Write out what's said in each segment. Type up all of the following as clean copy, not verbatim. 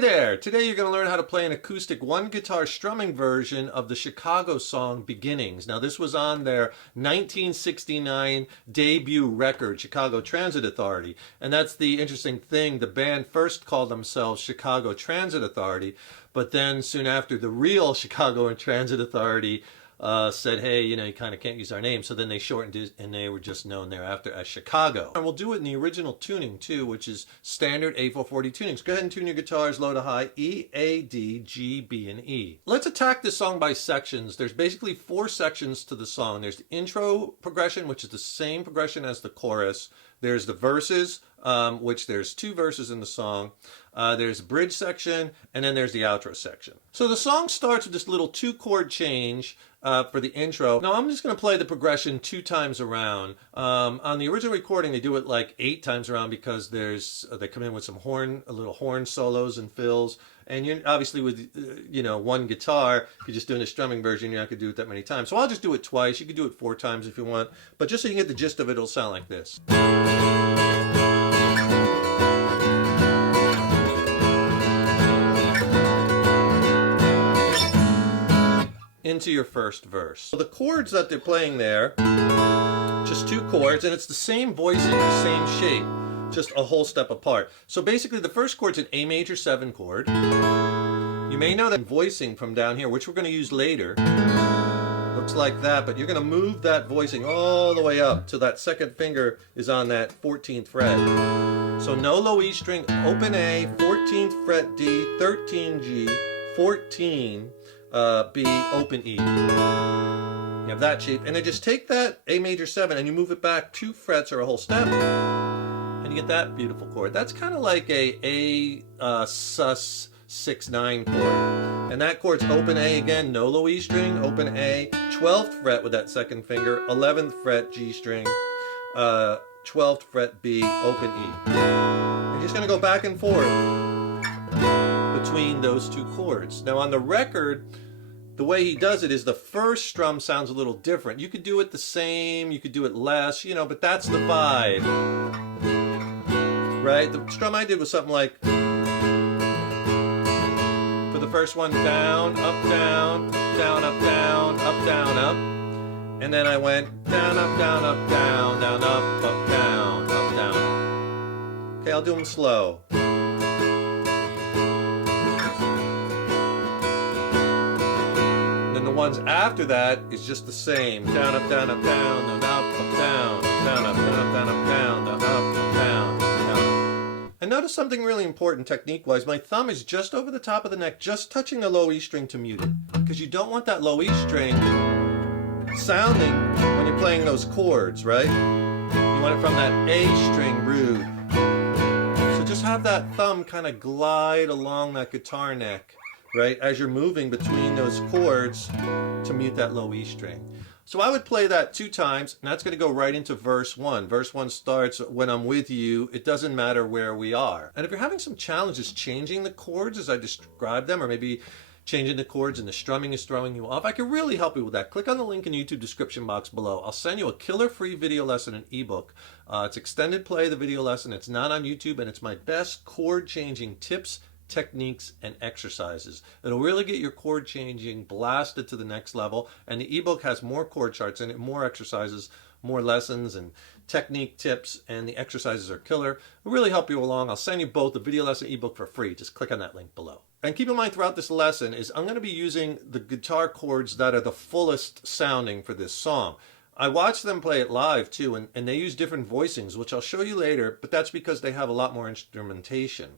there! Today you're going to learn how to play an acoustic one-guitar strumming version of the Chicago song Beginnings. Now this was on their 1969 debut record, Chicago Transit Authority. And that's the interesting thing. The band first called themselves Chicago Transit Authority, but then soon after the real Chicago Transit Authority said, hey, you kind of can't use our name. So then they shortened it and they were just known thereafter as Chicago. And we'll do it in the original tuning too, which is standard A440 tunings. Go ahead and tune your guitars low to high, E, A, D, G, B, and E. Let's attack this song by sections. There's basically 4 sections to the song. There's the intro progression, which is the same progression as the chorus. There's the verses, which there's 2 verses in the song. There's a bridge section, and then there's the outro section. So the song starts with this little 2-chord change for the intro. Now I'm just going to play the progression 2 times around. On the original recording, they do it like 8 times around because they come in with some little horn solos and fills. And you're obviously with one guitar, if you're just doing a strumming version, you're not going to do it that many times. So I'll just do it twice. You can do it 4 times if you want. But just so you can get the gist of it, it'll sound like this. Into your first verse. So the chords that they're playing there, just 2 chords, and it's the same voicing, the same shape, just a whole step apart. So basically the first chord's an A major 7 chord. You may know that voicing from down here, which we're going to use later, looks like that, but you're going to move that voicing all the way up till that second finger is on that 14th fret. So no low E string, open A, 14th fret D, 13 G, 14 B, open E. You have that shape, and then just take that A major 7 and you move it back 2 frets or a whole step, and you get that beautiful chord. That's kind of like a sus 6-9 chord, and that chord's open A again, no low E string, open A, 12th fret with that second finger, 11th fret G string, 12th fret B, open E. You're just going to go back and forth between those 2 chords. Now on the record, the way he does it is the first strum sounds a little different. You could do it the same, you could do it less, but that's the vibe, right? The strum I did was something like, for the first one, down, up, down, down, up, down, up, down, up, and then I went down, up, down, up, down, down, up, down, up, down. Okay, I'll do them slow. The ones after that is just the same. Down, up, down, up, down, down, up, down, down, up, down, up, down, up, down, down, up, down, down. And notice something really important technique-wise. My thumb is just over the top of the neck, just touching the low E string to mute it. Because you don't want that low E string sounding when you're playing those chords, right? You want it from that A string root. So just have that thumb kind of glide along that guitar neck, right, as you're moving between those chords to mute that low E string. So I would play that 2 times, and that's going to go right into verse 1. Verse 1 starts, when I'm with you, it doesn't matter where we are. And if you're having some challenges changing the chords as I described them, or maybe changing the chords and the strumming is throwing you off, I can really help you with that. Click on the link in the YouTube description box below. I'll send you a killer free video lesson and ebook. It's extended play, the video lesson. It's not on YouTube, and it's my best chord changing tips, techniques, and exercises. It'll really get your chord changing blasted to the next level, and the ebook has more chord charts in it, more exercises, more lessons and technique tips, and the exercises are killer. It'll really help you along. I'll send you both the video lesson ebook for free. Just click on that link below. And keep in mind throughout this lesson is I'm going to be using the guitar chords that are the fullest sounding for this song. I watched them play it live too, and they use different voicings, which I'll show you later, but that's because they have a lot more instrumentation.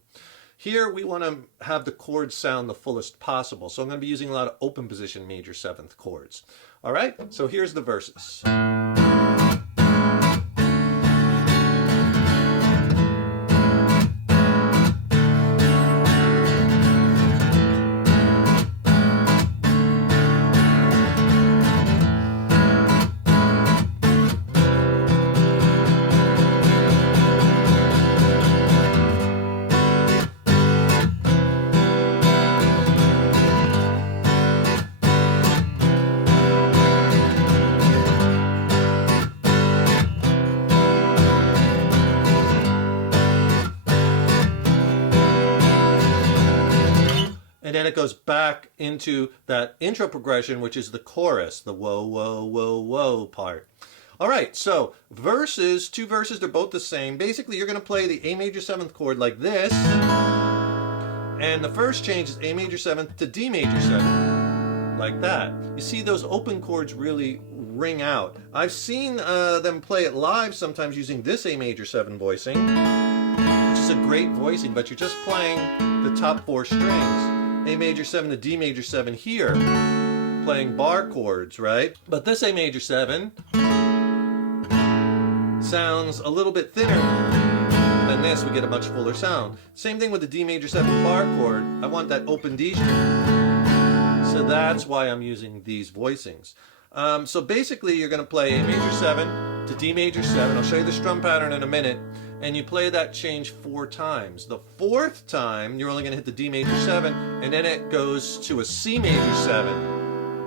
Here we want to have the chords sound the fullest possible, so I'm going to be using a lot of open position major 7th chords. All right, so here's the verses. and then it goes back into that intro progression, which is the chorus, the whoa, whoa, whoa, whoa part. All right, so verses, two verses, they're both the same. Basically, you're going to play the A major 7th chord like this, and the first change is A major 7th to D major 7th, like that. You see those open chords really ring out. I've seen them play it live sometimes using this A major 7 voicing, which is a great voicing, but you're just playing the top 4 strings. A major 7 to D major 7 here, playing bar chords, right? But this A major 7 sounds a little bit thinner than this. We get a much fuller sound. Same thing with the D major 7 bar chord. I want that open D string. So that's why I'm using these voicings. So basically you're going to play A major 7 to D major 7. I'll show you the strum pattern in a minute. And you play that change 4 times. The 4th time, you're only going to hit the D major 7, and then it goes to a C major 7.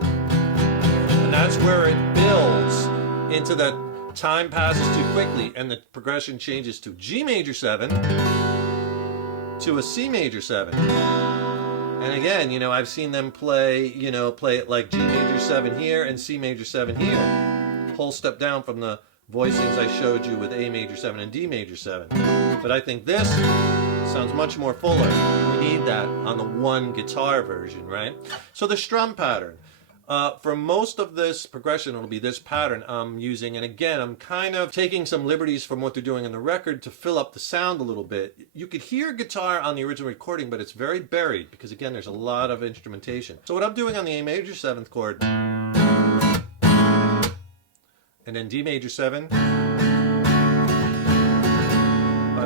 And that's where it builds into that time passes too quickly, and the progression changes to G major 7 to a C major 7. And again, you know, I've seen them play, you know, play it like G major 7 here and C major 7 here. Whole step down from the voicings I showed you with A major 7 and D major 7. But I think this sounds much more fuller. You need that on the one guitar version, right? So the strum pattern. For most of this progression, it'll be this pattern I'm using. And again, I'm kind of taking some liberties from what they're doing on the record to fill up the sound a little bit. You could hear guitar on the original recording, but it's very buried because, again, there's a lot of instrumentation. So what I'm doing on the A major 7th chord, and then D major 7.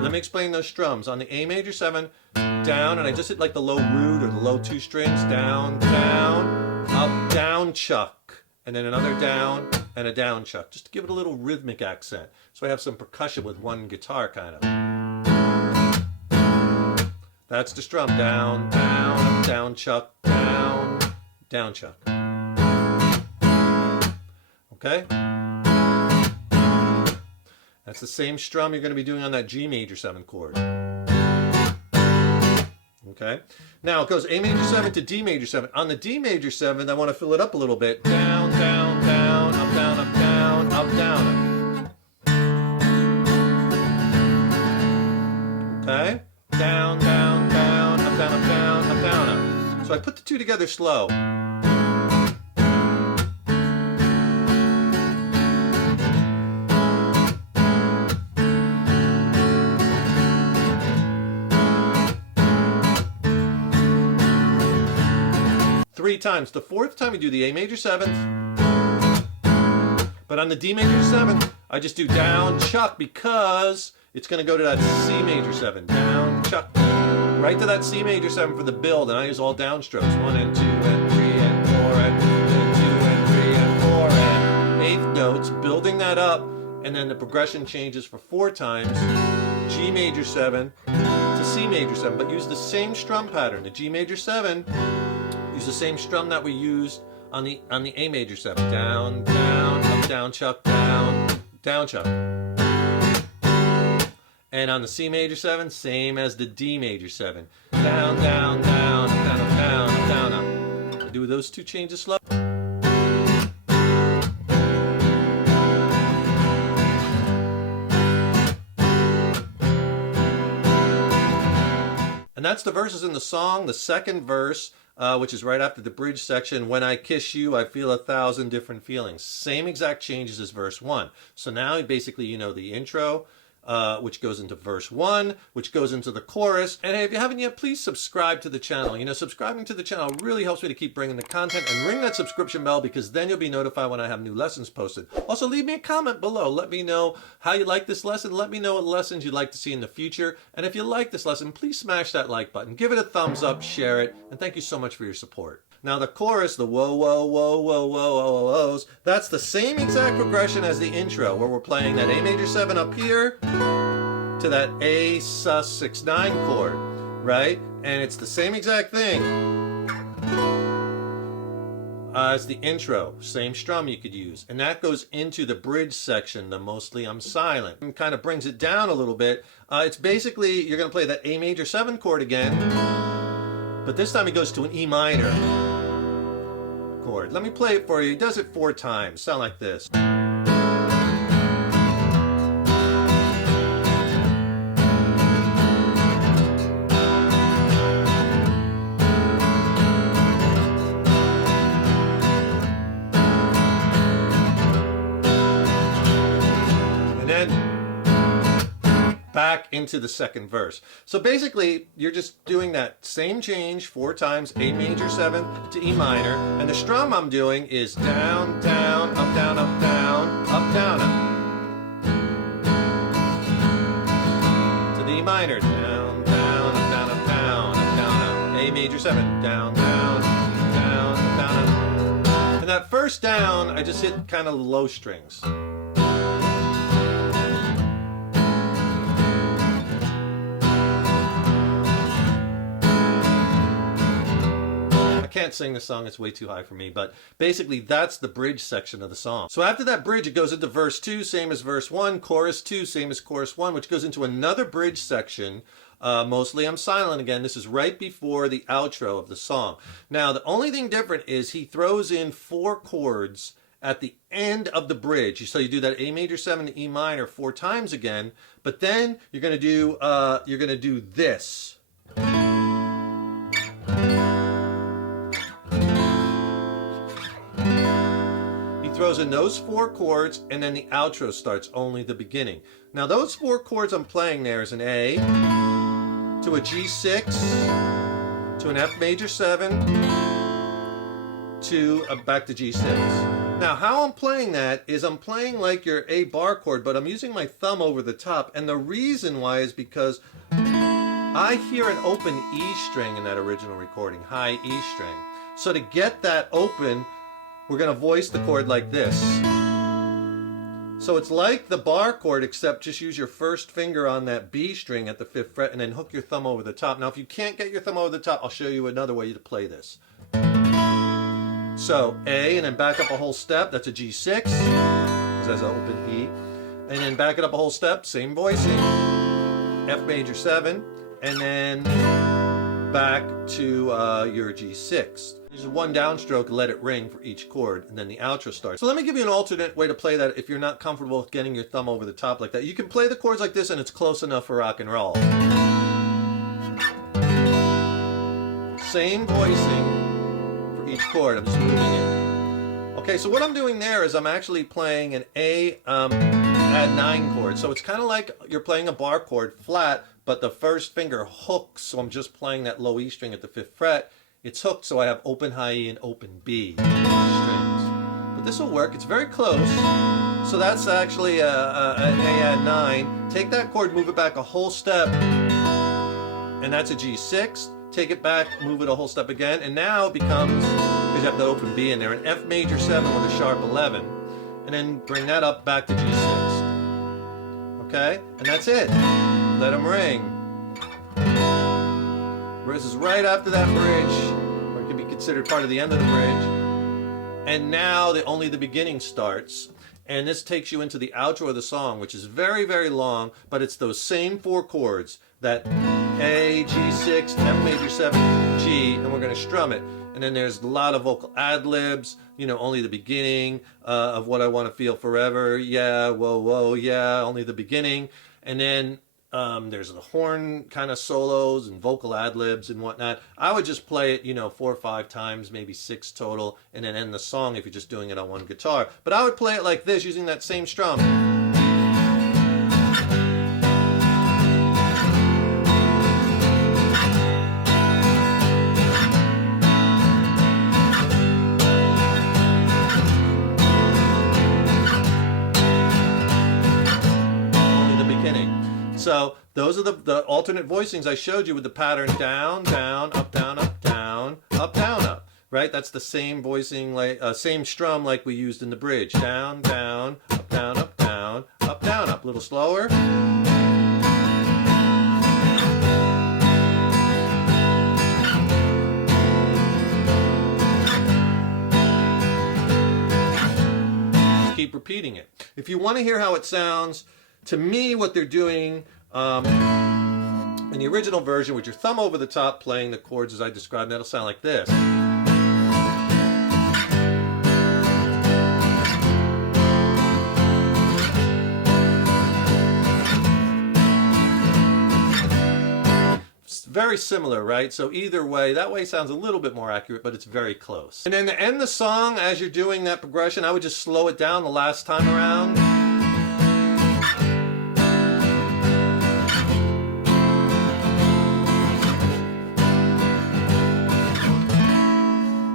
Let me explain those strums. On the A major 7, down, and I just hit like the low root or the low 2 strings, down, down, up, down, chuck, and then another down and a down chuck, just to give it a little rhythmic accent. So I have some percussion with one guitar, kind of. That's the strum, down, down, up, down, chuck, down, down, chuck. Okay? That's the same strum you're going to be doing on that G major 7 chord. Okay? Now it goes A major 7 to D major 7. On the D major 7, I want to fill it up a little bit. Down, down, down, up, down, up, down, up, down. Okay? Down, down, down, up, down, up, down, up, down, up. So I put the two together slow. 3 times. The 4th time we do the A major 7th, but on the D major 7th, I just do down, chuck, because it's going to go to that C major 7. Down, chuck, right to that C major 7 for the build, and I use all downstrokes. 1 and 2 and 3 and 4 and 2 and 3 and 4 and 8th notes, building that up, and then the progression changes for 4 times. G major 7 to C major 7, but use the same strum pattern. The G major 7, use the same strum that we used on the A major 7. Down, down, up, down, chuck, down, down, chuck. And on the C major 7, same as the D major 7. Down, down, down, up, down, up, down, up, down, up. I do those 2 changes slow. And that's the verses in the song. The second verse, which is right after the bridge section, when I kiss you, I feel 1,000 different feelings. Same exact changes as verse 1. So now basically you know the intro, which goes into verse 1, which goes into the chorus. And hey, if you haven't yet, please subscribe to the channel. You know, subscribing to the channel really helps me to keep bringing the content, and ring that subscription bell because then you'll be notified when I have new lessons posted. Also, leave me a comment below. Let me know how you like this lesson. Let me know what lessons you'd like to see in the future. And if you like this lesson, please smash that like button. Give it a thumbs up, share it, and thank you so much for your support. Now the chorus, the whoa, whoa, whoa, whoa, whoa, whoa, whoas, that's the same exact progression as the intro, where we're playing that A major 7 up here to that A sus6-9 chord, right? And it's the same exact thing as the intro. Same strum you could use. And that goes into the bridge section, the mostly I'm silent. And kind of brings it down a little bit. It's basically, you're going to play that A major 7 chord again, but this time he goes to an E minor chord. Let me play it for you. He does it 4 times. Sound like this. Back into the second verse. So basically, you're just doing that same change 4 times, A major 7 to E minor, and the strum I'm doing is down, down, up, down, up, down, up, down, up. To the E minor, down, down, up, down, up, down, up, down, up. A major 7, down, down, down, up, down, up. And that first down, I just hit kind of low strings. I can't sing the song, it's way too high for me, but basically that's the bridge section of the song. So after that bridge, it goes into verse 2, same as verse 1, chorus 2, same as chorus 1, which goes into another bridge section. Mostly I'm silent again. This is right before the outro of the song. Now, the only thing different is he throws in 4 chords at the end of the bridge. So you do that A major 7 to E minor 4 times again, but then you're going to do this. Throws in those 4 chords, and then the outro starts, only the beginning. Now those 4 chords I'm playing there is an A to a G6 to an F major 7 to back to G6. Now how I'm playing that is I'm playing like your A bar chord, but I'm using my thumb over the top, and the reason why is because I hear an open E string in that original recording, high E string. So to get that open, we're going to voice the chord like this. So it's like the bar chord, except just use your first finger on that B string at the 5th fret and then hook your thumb over the top. Now if you can't get your thumb over the top, I'll show you another way to play this. So A, and then back up a whole step, that's a G6, because that's an open E. And then back it up a whole step, same voicing, F major 7, and then back to your G6. There's 1 downstroke, let it ring for each chord, and then the outro starts. So let me give you an alternate way to play that if you're not comfortable getting your thumb over the top like that. You can play the chords like this and it's close enough for rock and roll. Same voicing for each chord, I'm just moving it. Okay, so what I'm doing there is I'm actually playing an A add 9 chord. So it's kind of like you're playing a bar chord flat, but the first finger hooks, so I'm just playing that low E string at the 5th fret. It's hooked, so I have open high E and open B strings. But this will work, it's very close. So that's actually an A add 9. Take that chord, move it back a whole step, and that's a G6. Take it back, move it a whole step again, and now it becomes, because you have the open B in there, an F major 7 with a sharp 11. And then bring that up back to G6. Okay? And that's it. Let them ring. This is right after that bridge, or it can be considered part of the end of the bridge. And now only the beginning starts. And this takes you into the outro of the song, which is very, very long, but it's those same 4 chords, that A, G6, F major 7, G, and we're going to strum it. And then there's a lot of vocal ad-libs, you know, only the beginning of What I Want to Feel Forever, yeah, whoa, whoa, yeah, only the beginning. And then there's the horn kind of solos and vocal ad-libs and whatnot. I would just play it, you know, 4 or 5 times, maybe 6 total, and then end the song if you're just doing it on one guitar. But I would play it like this, using that same strum. So those are the alternate voicings I showed you with the pattern down, down, up, down, up, down, up, down, up. Right? That's the same voicing, like same strum like we used in the bridge. Down, down, up, down, up, down, up, down, up. A little slower. Just keep repeating it. If you want to hear how it sounds, to me, what they're doing In the original version, with your thumb over the top playing the chords as I described, that'll sound like this. Very similar, right? So either way, that way sounds a little bit more accurate, but it's very close. And then to end the song, as you're doing that progression, I would just slow it down the last time around.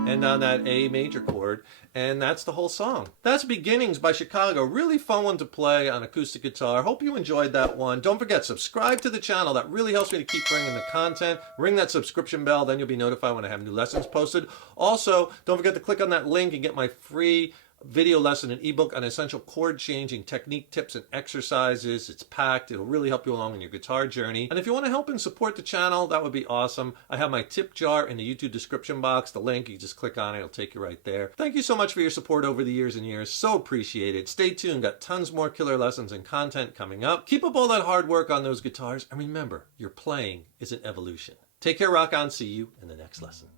And on that A major chord, and that's the whole song. That's Beginnings by Chicago. Really fun one to play on acoustic guitar. Hope you enjoyed that one. Don't forget, subscribe to the channel. That really helps me to keep bringing the content. Ring that subscription bell, then you'll be notified when I have new lessons posted. Also, don't forget to click on that link and get my free video lesson and ebook on essential chord changing technique tips and exercises. It's packed. It'll really help you along in your guitar journey. And if you want to help and support the channel, that would be awesome. I have my tip jar in the YouTube description box. The link, you just click on it. It'll take you right there. Thank you so much for your support over the years and years. So appreciated. Stay tuned. Got tons more killer lessons and content coming up. Keep up all that hard work on those guitars. And remember, your playing is an evolution. Take care, rock on. See you in the next lesson.